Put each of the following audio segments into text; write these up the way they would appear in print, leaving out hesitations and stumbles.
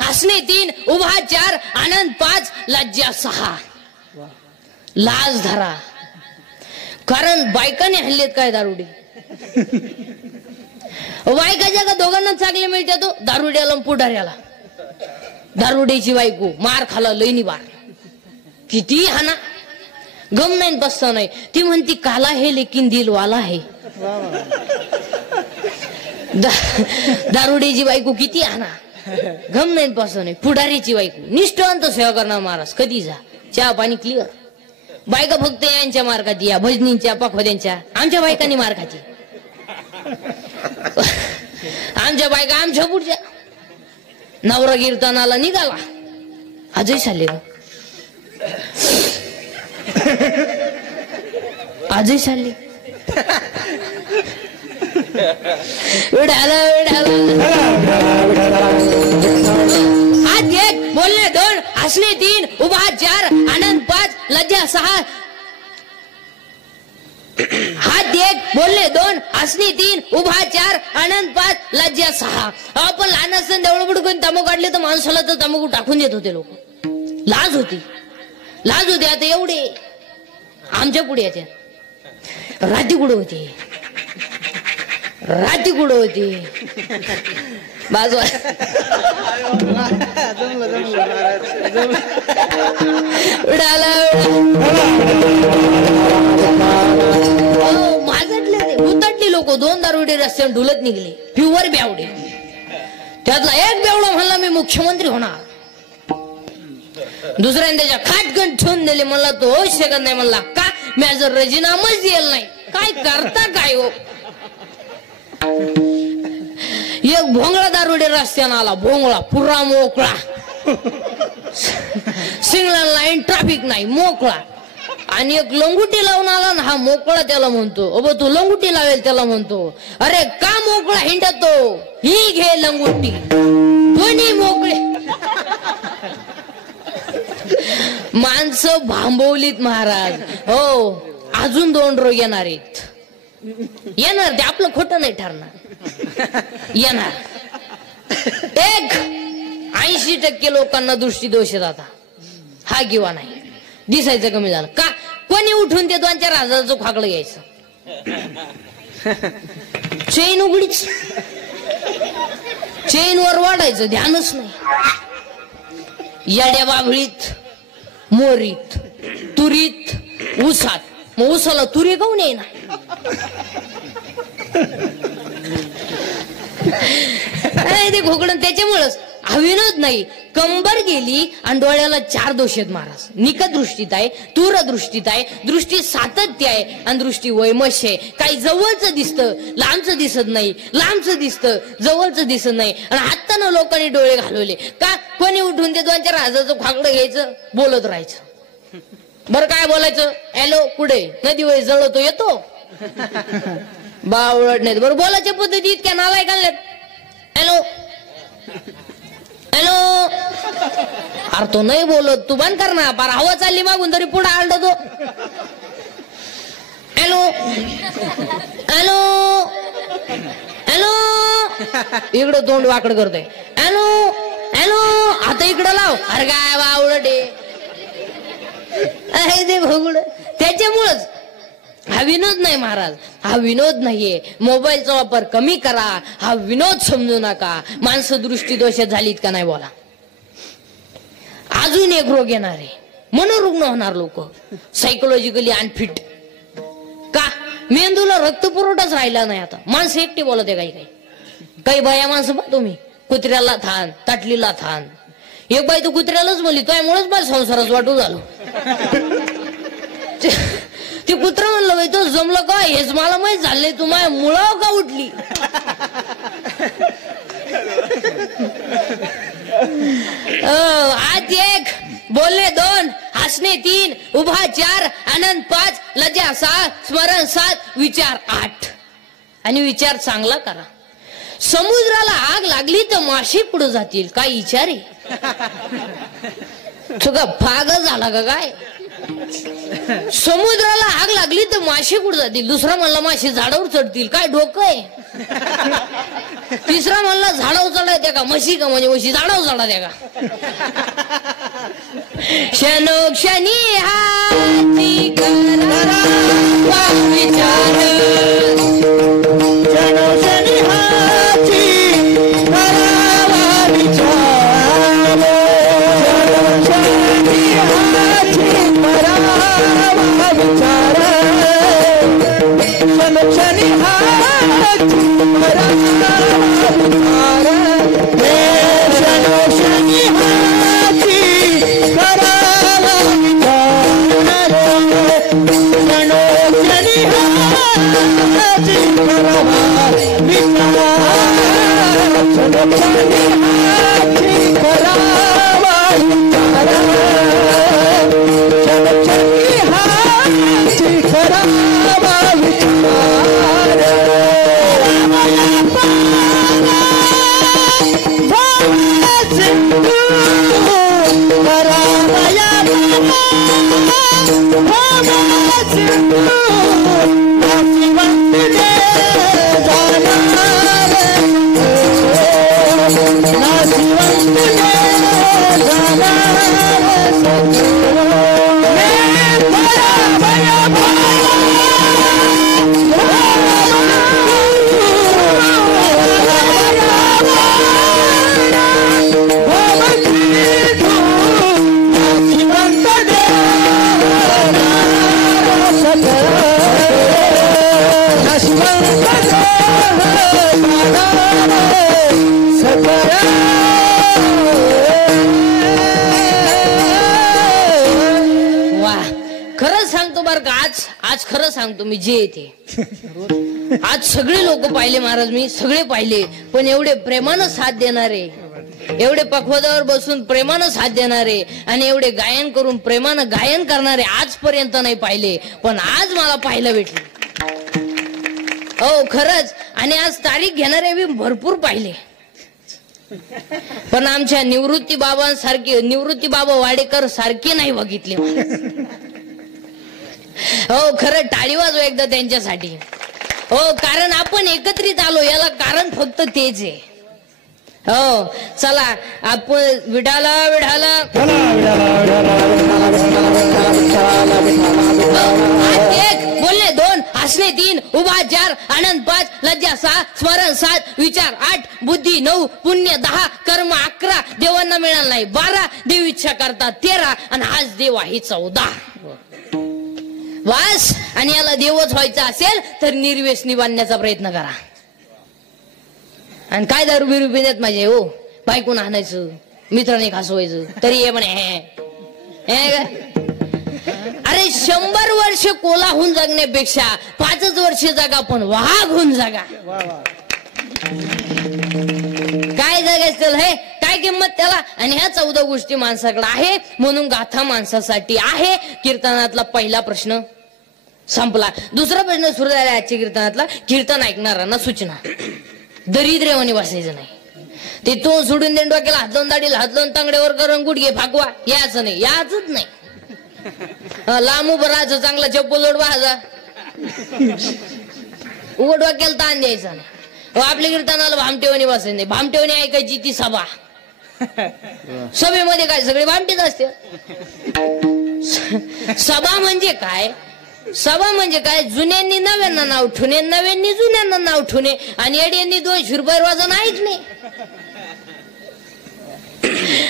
हसणे 3, उभा 4, आनंद 5, लज्जा 6. लाज धरा, कारण बायकाने हल्लेत काय दारुडे. बायकाच्या का दोघांना चांगले मिळते तो दारुड्याला पुढाऱ्याला. दारुड्याची बायको मार खाला लईनी बार, किती हाना गम नाही बसता नाही. ती म्हणती काला है लेकिन दिल वाला है. दारुड्याची बायको किती हाना गम नाही बसता नाही. पुढारीची बायको निष्ठावंत सेवा करणार महाराज. कधी जा चहा पाणी क्लिअर. बायका फक्त यांच्या मार्गात या भजनींच्या पाखोद्यांच्या. आमच्या बायकांनी मार खाती. आमच्या बायका आमच्या पुढच्या. नवरा कीर्तनाला निघाला आजही चालले ग, आजही चालले. आज 1 बोलणे 2 हसणे 3 उभा 4 आनंद 5 लज्जा 6. हात 1 बोलणे 2 हसणे 3 उभा 4 आनंद 5 लज्जा 6. आपण लहान असताना देवळ बुडकून तांबू काढले तर माणसाला तर तांबू टाकून देत होते लोक. लाज होती, लाज होती. आता एवढे आमच्या पुढे याच्या राती कुठं होती, राती कुठं होती बाजू. उतटली लोक 2 दारुडे रस्त्यावर ढुलत निघले. प्युअर बेवडे. त्यातला एक बेवडा म्हणला मी मुख्यमंत्री होणार. दुसऱ्याने त्याच्या खाटकन ठेवून दिले. म्हणला तो होऊ शकत नाही. म्हणला का मी जर राजीनामाच दिला नाही. काय करता काय हो. एक भोंगळा दारुडे रस्त्यानं आला. भोंगळा पुरा मोकळा. सिग्नल लाईन ट्रॅफिक नाही मोकळा. आणि एक लंगुटी लावून आला ना हा मोकळा त्याला म्हणतो. अबो तू लंगुटी लावेल त्याला म्हणतो. अरे का मोकळा हिंडतो. ही घे लंगुटी दोन्ही मोकळे. माणसं भांबवलीत महाराज. हो अजून 2 रोग येणार आहेत. येणार ते आपलं खोटं नाही ठरणार. येणार. 80% लोकांना दृष्टी दोष आहेत आता. हा किंवा नाही दिसायचं कमी झालं का. कोणी उठून ते 2-4 हजाराचं खाकलं घ्यायचं. चेन उघडीच. चेन वर वाढायचं ध्यानच नाही. येड्या बाभळीत मोरीत तुरीत ऊसात. मग ऊसाला तुरी काऊन येईना. ते खोकडं त्याच्यामुळेच हा विनोद नाही. कंबर गेली आणि डोळ्याला 4 दोष आहेत महाराज. निकट दृष्टीत आहे, दूरदृष्टीत आहे, दृष्टी सातत्य आहे आणि दृष्टी वैमश्य आहे. काही जवळचं दिसतं लांबचं दिसत नाही, लांबचं दिसतं जवळचं दिसत नाही. आणि हातानं लोकांनी डोळे घालवले का. कोणी उठून ते 2-4 हजाराचं खाकडं घ्यायचं बोलत राहायचं. बरं काय बोलायचं. हॅलो कुठे नदी वय जळतो येतो. बावळट नाही. बरं बोलायच्या पद्धती इतक्या नालायक आणल्यात. Hello hello. अरे तो नाही बोलत तू बंद कर ना. पार हवा चालली मागून तरी पुढे आलतो तो. Hello hello hello. इकडं तोंड वाकड करतोय. Hello hello. आता इकडं लाव. अरे काय बावळट आहे ते भोगड. त्याच्यामुळंच हा विनोद नाही महाराज. हा विनोद नाहीये. मोबाईलचा वापर कमी करा. हा विनोद समजू नका. माणसं दृष्टी दोषात झालीत का नाही बोला. अजून एक रोग येणार आहे. मनोरुग्ण होणार लोक. Psychologically unfit. का मेंदूला रक्त पुरवठाच राहिला नाही आता. माणसं एकटी बोलत आहे. काही काही काही बाया माणसं बघ तुम्ही. कुत्र्याला थान ताटलीला थान. एक बाई तू कुत्र्यालाच बोलली त्यामुळेच मला संसाराच वाटू झालो. ते कुत्रा म्हणलं बाई तो जमलं का हेच मला माहित झालंय. तू माझ्या मुळाव का उठली. आज 1 बोलणे 2 हसणे 3 उभा 4 आनंद 5 लज्जा 6 स्मरण 7 विचार 8. आणि विचार चांगला करा. समुद्राला आग लागली तर मासे पुढे जातील काय विचार आहे. तुझा भाग झाला का काय. समुद्राला आग लागली तर मासे कुठं जातील? दुसरा म्हणला मासे झाडावर चढतील. काय डोकं आहे? तिसरा म्हणला झाडावर चढायच्या का म्हशी का म्हणजे म्हशी झाडावर चढायच्या का? क्षणोक्षणी हाती करावा विचार, क्षणोक्षणी हाती करावा विचार, क्षणोक्षणी हाती करावा विचार, क्षणोक्षणी हाती करावा विचार, क्षणोक्षणी हाती करावा विचार, क्षणोक्षणी हाती करावा विचार, क्षणोक्षणी हाती करावा विचार, क्षणोक्षणी हाती करावा विचार. आज खरं सांगतो मी जे येते आज सगळे लोक पाहिले महाराज, मी सगळे पाहिले, पण एवढे प्रेमानं साथ देणारे, एवढे पखवादावर बसून प्रेमानं साथ देणारे आणि एवढे गायन करून प्रेमानं गायन करणारे आजपर्यंत नाही पाहिले, पण आज मला पाहायला भेटले. हो खरंच. आणि आज तारीख घेणारे मी भरपूर पाहिले, पण आमच्या निवृत्ती बाबांसारखे, निवृत्ती बाबा वाडेकर सारखे नाही बघितले. हो खरं, टाळी वाजव एकदा त्यांच्यासाठी. हो, कारण आपण एकत्रित आलो याला कारण फक्त तेच आहे. हो चला, आपण विठाला विठाला एक, बोलणे 2, हसणे 3, उभा 4, आनंद 5, लज्जा 6, स्मरण 7, विचार 8, बुद्धी 9, पुण्य 10, कर्म 11, देवांना मिळालं नाही 12, देव इच्छा करतात 13, आणि आज देव आहे 14. वास. आणि याला देवच व्हायचं असेल तर निर्व्यसनी बांधण्याचा प्रयत्न करा. आणि काय दारू बिरू पिण्यात माझे हो, बायकून आणायचं, मित्राने खासवायचं, तरी हे म्हणे अरे 100 वर्ष कोला होऊन जगण्यापेक्षा 5च वर्ष जगा, पण वाघ होऊन जगा. काय जगायचं हे, काय किंमत त्याला. आणि ह्या 14 गोष्टी माणसाकडे आहे, म्हणून गाथा माणसासाठी आहे. कीर्तनातला पहिला प्रश्न संपला. दुसरा प्रश्न सुरू झाला आजच्या कीर्तनातला. कीर्तन ऐकणाऱ्यांना सूचना, दरिद्रेवानी बसायचं नाही. ते तो सोडून देऊन डोक्याला हात लावून, दाढीला हात लावून, तांगड्यावर करून गुडघे फाकवा, याचं नाही, याचच नाही. लांब उभं राहायचं, चांगला चप्पल जोड वाजा, उघड डोक्याला ताण द्यायचा नाही. आपल्या कीर्तनाला भामटेवानी बसायचं नाही. भामटेवानी ऐकायची ती सभा. सभेमध्ये काय सगळे भामटेच असते. सभा म्हणजे काय? सभा म्हणजे काय? जुन्यांनी नव्यांना नाव ठेवणे, नव्यांनी जुन्यांना नाव ठेवणे, आणि येड्यांनी 200 रुपये वाजून ऐकणे.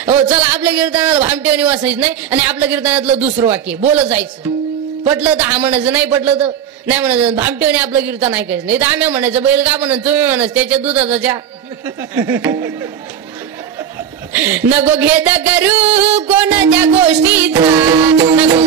हो चला, आपल्या कीर्तनाला भामटेवानी बसायचं नाही. आणि आपल्या कीर्तनातलं दुसरं वाक्य बोलत जायचं. पटलं तर हा म्हणायचं, नाही पटलं तर नाही म्हणायचं. भामटेवानी आपलं कीर्तन ऐकायचं नाही. तर आम्ही म्हणायचं, बैल का म्हणायचं, तुम्ही म्हणायचं त्याच्या दुधाचा चहा. नको खेद करू कोणाच्या गोष्टीचा, नको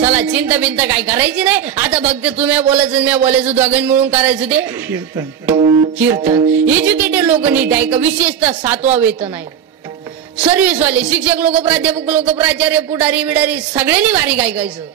चला चिंता बिंता काय करायची नाही. आता फक्त तुम्ही बोलायचं मी बोलायचं दोघांनी मिळून करायचं ते कीर्तन. एज्युकेटेड लोक नीट आहे का, विशेषतः 7वा वेतन आहे. सर्व्हिसवाले शिक्षक लोक, प्राध्यापक लोक, प्राचार्य, पुढारी बिडारी सगळ्यांनी भारी काय गायचं.